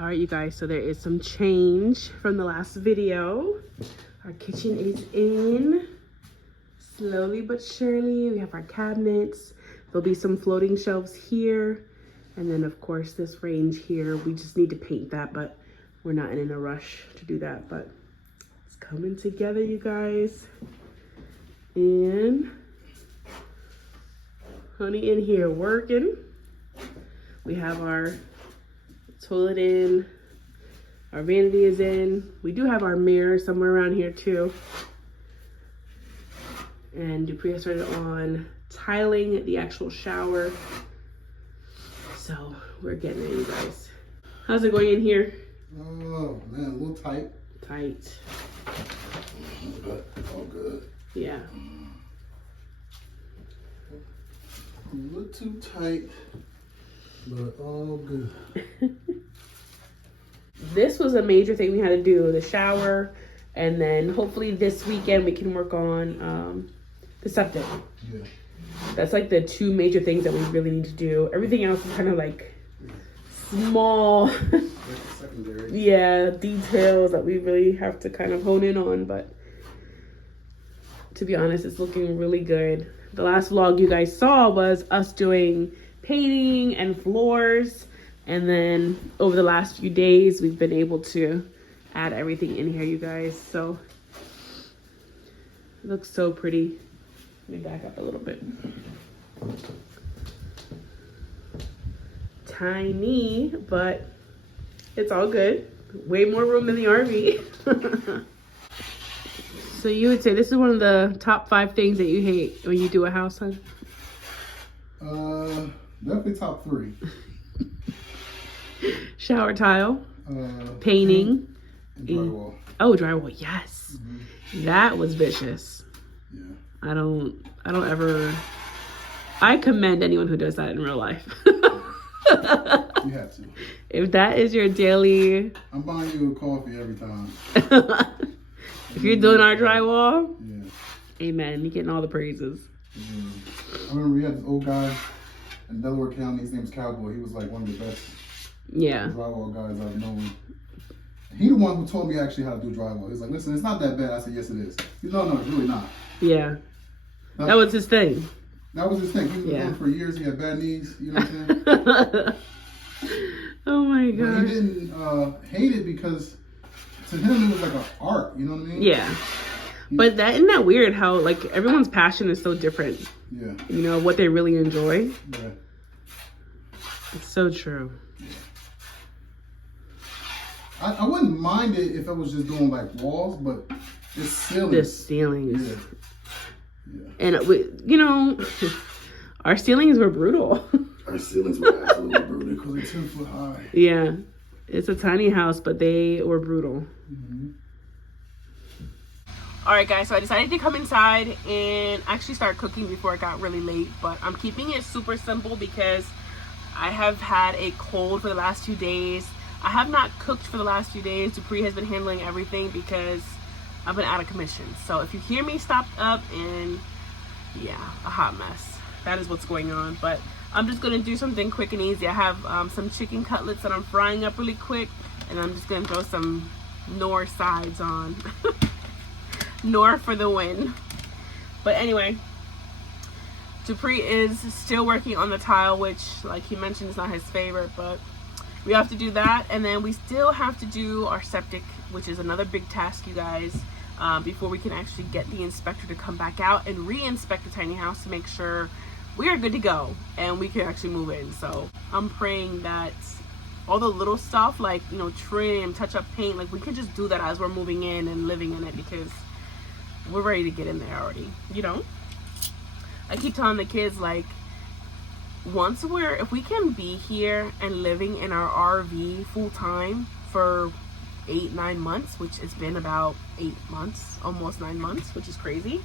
All right, you guys, so there is some change from the last video. Our kitchen is in, slowly but surely. We have our cabinets. There'll be some floating shelves here. And then of course this range here, we just need to paint that, but we're not in a rush to do that, but it's coming together, you guys. And honey in here working. We have our toilet in, our vanity is in. We do have our mirror somewhere around here too. And Dupree has started on tiling the actual shower. So we're getting it, you guys. How's it going in here? Oh man, a little tight. Tight. But all good. Yeah. A little too tight, but all good. This was a major thing we had to do, the shower, and then hopefully this weekend we can work on the septic. Yeah. That's like the two major things that we really need to do. Everything else is kind of like small, Secondary. yeah, details that we really have to kind of hone in on. But to be honest, it's looking really good. The last vlog you guys saw was us doing painting and floors. And then over the last few days, we've been able to add everything in here, you guys. So it looks so pretty. Let me back up a little bit. Tiny, but it's all good. Way more room than the RV. So you would say this is one of the top 5 things that you hate when you do a house, huh? Definitely top 3. Shower tile, painting, and drywall. Oh, drywall, yes. Mm-hmm. That was vicious. Yeah. I don't ever. I commend anyone who does that in real life. You have to. If that is your daily. I'm buying you a coffee every time. If you're doing our drywall, yeah. Amen. You're getting all the praises. I remember we had this old guy in Delaware County. His name's Cowboy. He was like one of the best drywall guys I've known. He the one who told me actually how to do drywall. He was like, listen, it's not that bad. I said, yes, it is. No, it's really not. Yeah. That was his thing. That was his thing. He was doing it for years. He had bad knees. You know what I'm saying? Oh my god. But he didn't hate it because to him it was like an art. You know what I mean? Yeah. But isn't that weird how like everyone's passion is so different? Yeah. You know, what they really enjoy. Yeah. It's so true. I wouldn't mind it if I was just doing like walls, but the ceilings. The ceilings. Yeah. Yeah. And you know, our ceilings were brutal. Our ceilings were absolutely brutal because they're 10 foot high. Yeah. It's a tiny house, but they were brutal. Mm-hmm. All right, guys, so I decided to come inside and actually start cooking before it got really late, but I'm keeping it super simple because I have had a cold for the last 2 days. I have not cooked for the last few days. Dupree has been handling everything because I've been out of commission. So if you hear me stopped up and yeah, a hot mess, that is what's going on. But I'm just gonna do something quick and easy. I have some chicken cutlets that I'm frying up really quick, and I'm just gonna throw some Knorr sides on. Knorr for the win. But anyway, Dupree is still working on the tile, which like he mentioned is not his favorite, but we have to do that. And then we still have to do our septic, which is another big task, you guys, before we can actually get the inspector to come back out and re-inspect the tiny house to make sure we are good to go and we can actually move in. So I'm praying that all the little stuff like, you know, trim, touch up paint, like we can just do that as we're moving in and living in it, because we're ready to get in there already, you know? I keep telling the kids, like, if we can be here and living in our RV full time for 8-9 months, which it's been about 8 months, almost 9 months, which is crazy,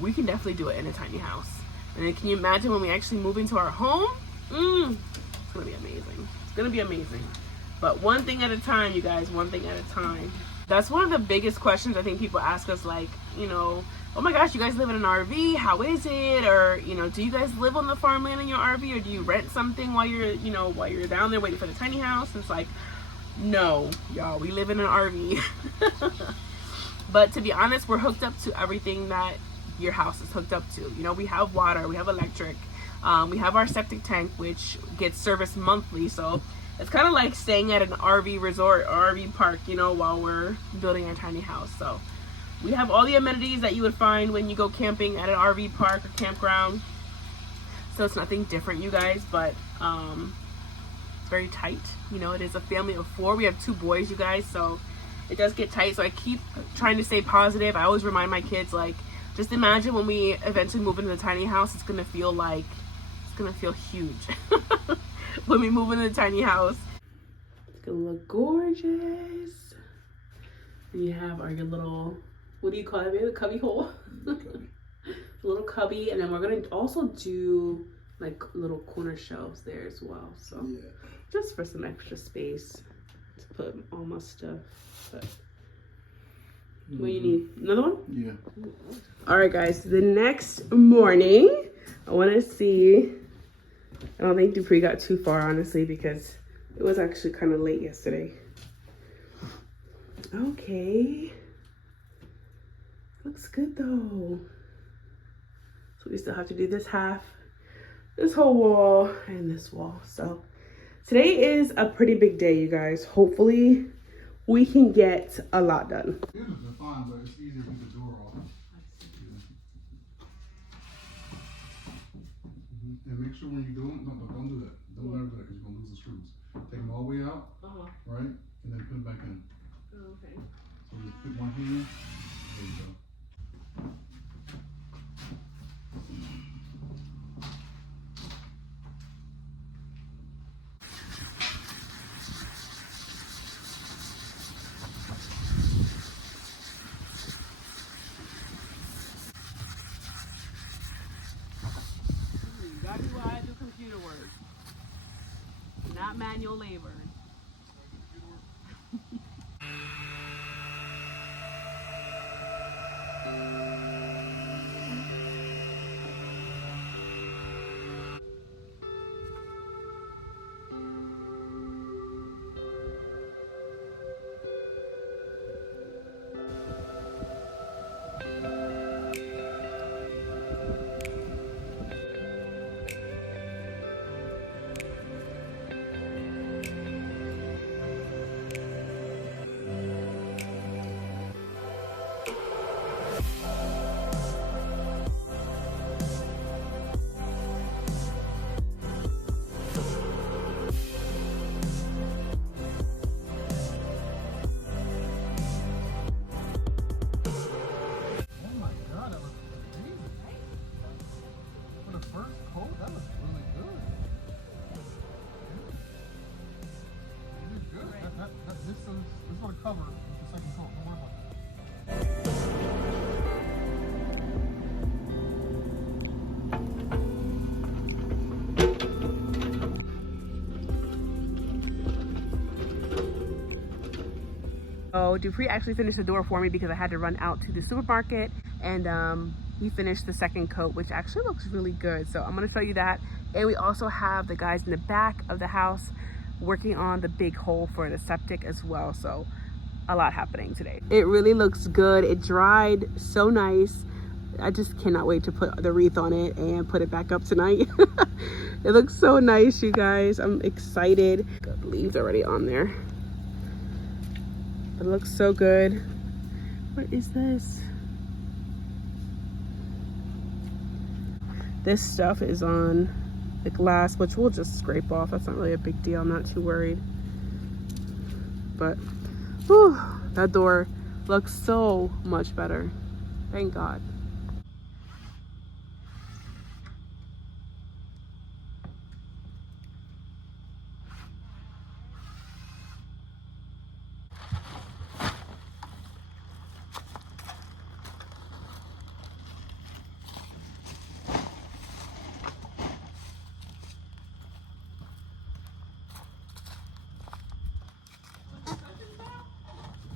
we can definitely do it in a tiny house. And then can you imagine when we actually move into our home? It's gonna be amazing. It's gonna be amazing. But one thing at a time, you guys, one thing at a time. That's one of the biggest questions I think people ask us, like, you know, oh my gosh, you guys live in an RV, how is it? Or, you know, do you guys live on the farmland in your RV, or do you rent something while you're, you know, while you're down there waiting for the tiny house? It's like, No, y'all, we live in an RV. But to be honest, we're hooked up to everything that your house is hooked up to. You know, we have water, we have electric, we have our septic tank, which gets serviced monthly. So it's kind of like staying at an RV resort or RV park, you know, while we're building our tiny house. So we have all the amenities that you would find when you go camping at an RV park or campground. So it's nothing different, you guys, but it's very tight. You know, it is a family of 4. We have 2 boys, you guys, so it does get tight. So I keep trying to stay positive. I always remind my kids, like, just imagine when we eventually move into the tiny house, it's gonna feel huge when we move into the tiny house. It's gonna look gorgeous. And you have our little, what do you call it? A cubby hole. A little cubby, and then we're gonna also do like little corner shelves there as well. So yeah, just for some extra space to put all my stuff. But what do you need? Another one? Yeah. All right, guys. The next morning, I want to see. I don't think Dupree got too far, honestly, because it was actually kind of late yesterday. Okay. Looks good though. So we still have to do this half, this whole wall, and this wall. So today is a pretty big day, you guys. Hopefully we can get a lot done. It would have been fine, but it's easier with the door off. And make sure when you do it, don't do that. Don't ever do that because you're going to lose the screws. Take them all the way out, right? And then put them back in. Oh, okay. So just put one here. There you go. You gotta do what I do, computer work, not manual labor. This is what it covered with the second coat. Don't worry about it. So Dupree actually finished the door for me because I had to run out to the supermarket, and he finished the second coat, which actually looks really good. So I'm going to show you that. And we also have the guys in the back of the house working on the big hole for the septic as well. So a lot happening today. It really looks good. It dried so nice. I just cannot wait to put the wreath on it and put it back up tonight. It looks so nice, you guys. I'm excited. The leaves already on there. It looks so good. What is this? This stuff is on the glass, which we'll just scrape off. That's not really a big deal. I'm not too worried. But whew, that door looks so much better. Thank God.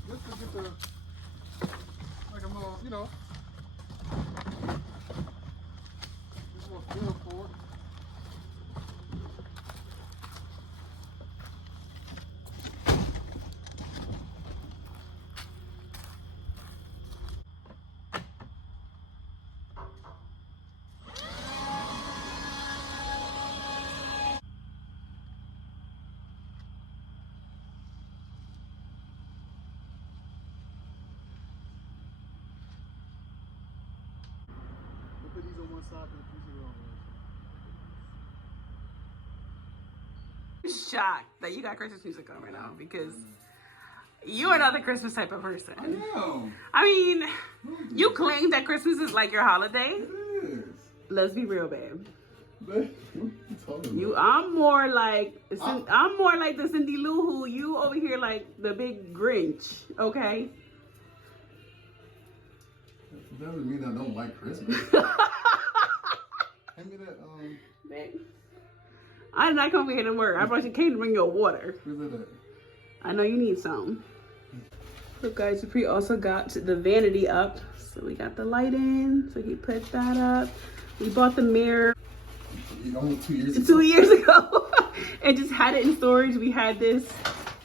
Just to get the, like a little, you know, just a little feel for it. shocked that you got Christmas music on right now because you are not the Christmas type of person. I know. I mean, you claim that Christmas is like your holiday. It is. Let's be real, babe. You, I'm more like the Cindy Lou Who. You over here like the big Grinch, okay? That doesn't mean I don't like Christmas. Hand me that, Babe, I did not come here to work. I brought you came to bring you water. where's that at? I know you need some. So guys, Dupree also got the vanity up. So we got the light in, so he put that up. We bought the mirror. Almost 2 years ago. 2 years ago. And just had it in storage. We had this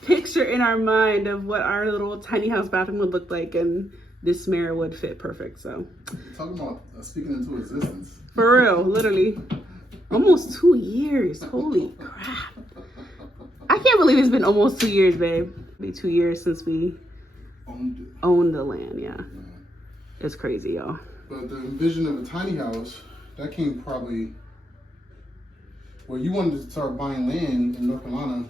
picture in our mind of what our little tiny house bathroom would look like, and this mirror would fit perfect. So talking about speaking into existence. for real, literally. Almost 2 years. Holy crap. I can't believe it's been almost 2 years, babe. It'll be 2 years since we owned the land. Yeah. It's crazy, y'all. But the vision of a tiny house, that came probably, well, you wanted to start buying land in North Carolina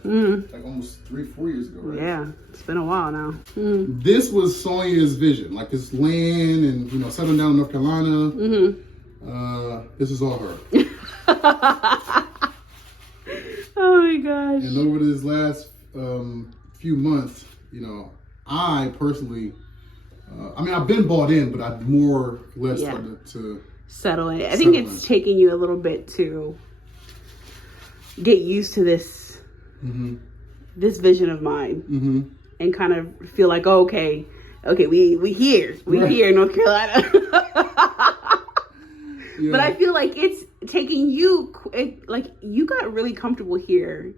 like almost 3-4 years ago, right? Yeah, it's been a while now. This was Sonia's vision, like this land and, you know, settling down in North Carolina. This is all her. Oh my gosh. And over this last few months, you know, I personally, I mean, I've been bought in, but I've more or less started to settle in. I think it's taking you a little bit to get used to this this vision of mine and kind of feel like, oh, okay, we here in North Carolina. But I feel like it's taking you, like you got really comfortable here.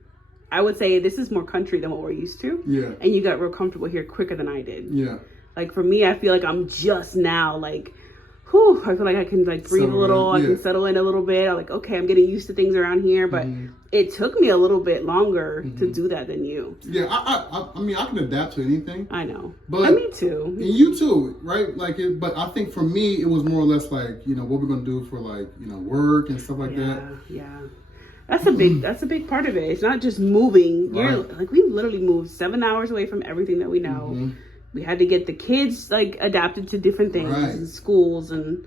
I would say this is more country than what we're used to. Yeah. And you got real comfortable here quicker than I did. Yeah. Like for me, I feel like I'm just now like, whew, I feel like I can like breathe a little. I can settle in a little bit. I'm like, okay, I'm getting used to things around here. But it took me a little bit longer to do that than you. Yeah, I mean, I can adapt to anything. I know. But me too. And you too, right? Like, but I think for me, it was more or less like, you know, what we're gonna do for like, you know, work and stuff like that. Yeah. That's a big part of it. It's not just moving. Right. You're like, we literally moved 7 hours away from everything that we know. We had to get the kids like adapted to different things and schools and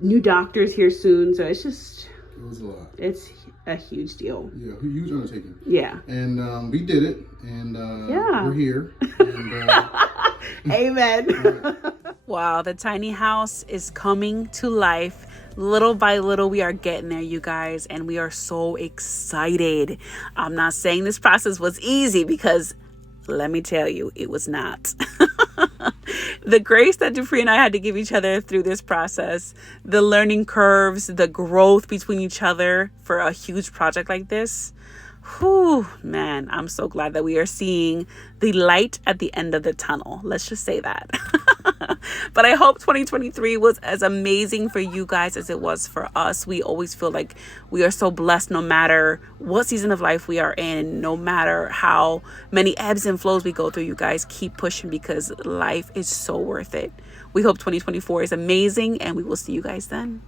new doctors here soon. So it was a lot. It's a huge deal. Yeah, huge undertaking. Yeah. And we did it, and we're here. And, amen. Wow, the tiny house is coming to life. Little by little, we are getting there, you guys, and we are so excited. I'm not saying this process was easy because let me tell you, it was not. The grace that Dupree and I had to give each other through this process, the learning curves, the growth between each other for a huge project like this. Whew, man, I'm so glad that we are seeing the light at the end of the tunnel. Let's just say that. But I hope 2023 was as amazing for you guys as it was for us. We always feel like we are so blessed no matter what season of life we are in, no matter how many ebbs and flows we go through. You guys keep pushing because life is so worth it. We hope 2024 is amazing, and we will see you guys then.